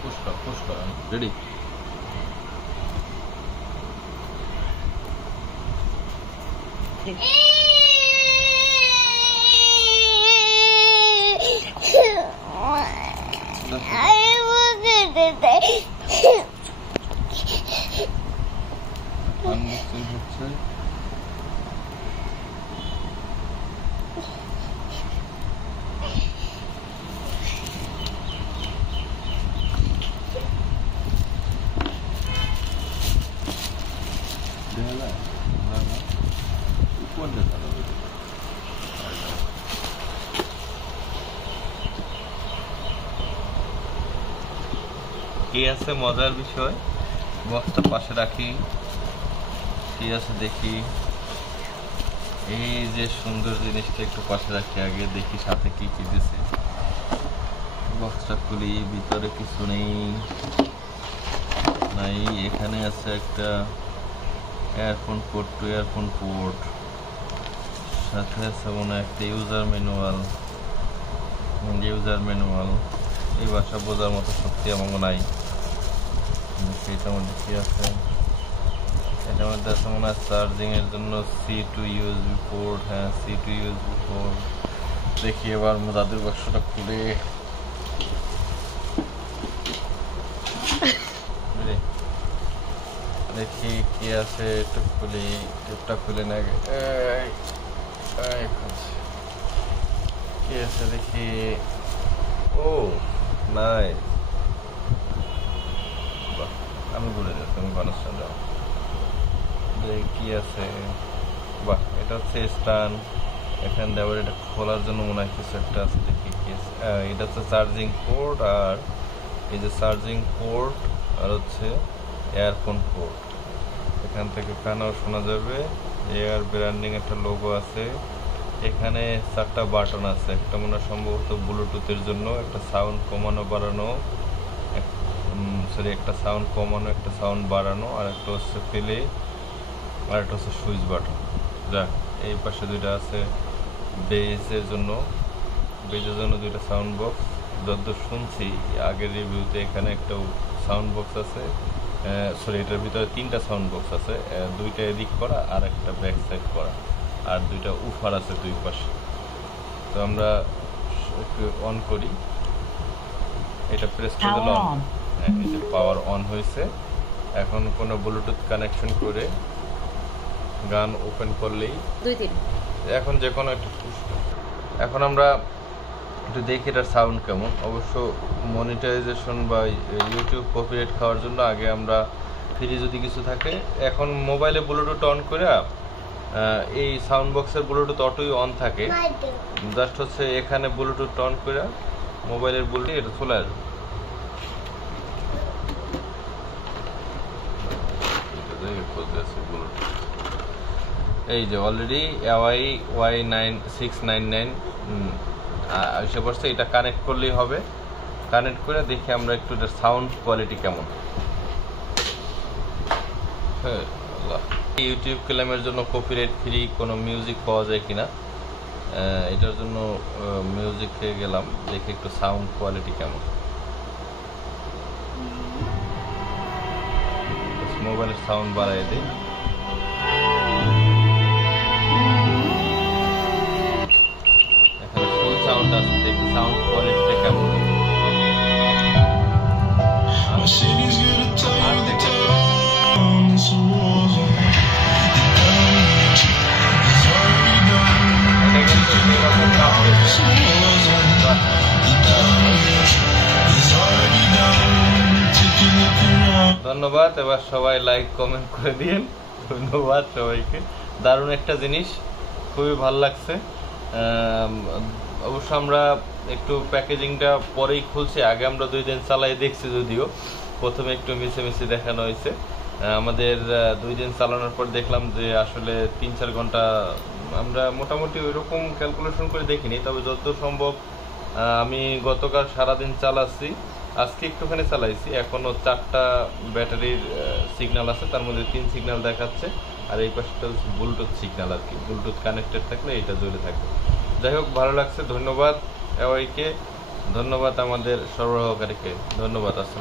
push কর ready unboxing হচ্ছে কি আছে মজার বিষয় বক্সটা পাশে রাখি কি আছে দেখি এই যে সুন্দর জিনিসটা একটু পাশে রাখি আগে দেখি সাথে কি কি দিয়েছে বক্সটা খুলি ভিতরে কিছু নেই নাই এখানে আছে একটা earphone port two earphone port সাথে আছে মনে একটা ইউজার ম্যানুয়াল এই ভাষা বোঝার মতো শক্তি আমার নাই সেটার মধ্যে কি আছে এটার মধ্যে আছে মনে হয় চার্জিং এর জন্য C2 USB পোর্ট হ্যাঁ C2 USB পোর্ট দেখি এবার জাদুর বাক্সটা খুলে দেখি কি আছে একটু খুলি টেপটা খুলে না কি আছে দেখি ও নাই আমি বলে যাচ্ছি তুমি মানুষটা যাও কি আছে বাহ এটা হচ্ছে স্টান এখানে দেওয়ার এটা খোলার জন্য মনে হয় কিছু একটা আছে দেখি কি আছে এটা হচ্ছে চার্জিং পোর্ট আর এই যে চার্জিং পোর্ট আর হচ্ছে ইয়ারফোন পোর্ট এখান থেকে কানেও শোনা যাবে এয়ার ব্র্যান্ডিং একটা লোগো আছে এখানে 4টা বাটন আছে একটা মনে হয় সম্ভবত ব্লুটুথের জন্য একটা সাউন্ড কমানো বাড়ানো একটা সাউন্ড কমানো একটা সাউন্ড বাড়ানো আর একটা হচ্ছে প্লে আর একটা হচ্ছে সুইচ বাটন যাক এই পাশে দুইটা আছে বেজের জন্য 2টা সাউন্ড বক্স যতদূর শুনছি আগের রিভিউতে এখানে একটা সাউন্ড বক্স আছে এটার ভিতরে 3টা সাউন্ড বক্স আছে 2টা এদিক করা আর একটা ব্যাক সাইড করা আর 2টা উফার আছে দুই পাশে তো আমরা একটু অন করি এটা প্রেস করে দিলে এই যে পাওয়ার অন হয়েছে এখন কোনো ব্লুটুথ কানেকশন করে গান ওপেন করলেই এখন যে কোনো একটা এখন আমরা একটু দেখি এটার সাউন্ড কেমন অবশ্য মনিটাইজেশন বা ইউটিউব কপিরাইট খাওয়ার জন্য আগে আমরা ফ্রি যদি কিছু থাকে এখন মোবাইলে ব্লুটুথ অন করে এই সাউন্ড বক্সের ব্লুটুথ অটোই অন থাকে জাস্ট হচ্ছে এখানে ব্লুটুথ অন করে মোবাইলের ব্লুটুথ এটা চলে আসবে এই যে অলরেডি Y9699 এসে পড়ছে এটা কানেক্ট করলেই হবে কানেক্ট করে দেখি আমরা একটু এটার সাউন্ড কোয়ালিটি কেমন হ্যাঁ ইউটিউব ক্লেমের জন্য কপিরাইট ফ্রি কোনো মিউজিক পাওয়া যায় কিনা এটার জন্য মিউজিকে গেলাম দেখি একটু সাউন্ড কোয়ালিটি কেমন মোবাইলের সাউন্ড বাড়াই দিই এখানে ফুল সাউন্ড আছে দেখি সাউন্ড কোয়ালিটিটা কেমন ধন্যবাদ এবার সবাই লাইক কমেন্ট করে দিন ধন্যবাদ সবাইকে দারুণ একটা জিনিস খুবই ভালো লাগছে অবশ্য আমরা একটু প্যাকেজিংটা পরেই খুলছি আগে আমরা 2 দিন চালাই দেখছি যদিও প্রথমে একটু মিশে দেখানো হয়েছে আমাদের 2 দিন চালানোর পর দেখলাম যে আসলে 3-4 ঘন্টা আমরা মোটামুটি ওইরকম ক্যালকুলেশন করে দেখিনি তবে যত সম্ভব আমি গতকাল সারাদিন চালাচ্ছি আজকে একটুখানি চালাইছি এখনো 4টা ব্যাটারির সিগন্যাল আছে তার মধ্যে 3 সিগন্যাল দেখাচ্ছে আর এই পাশটা হচ্ছে ব্লুটুথ সিগন্যাল আর কি ব্লুটুথ কানেক্টেড থাকলে এটা জ্বলে থাকবে যাই হোক ভালো লাগছে ধন্যবাদ এওয়াইকে ধন্যবাদ আমাদের সরবরাহকারীকে ধন্যবাদ আসসালাম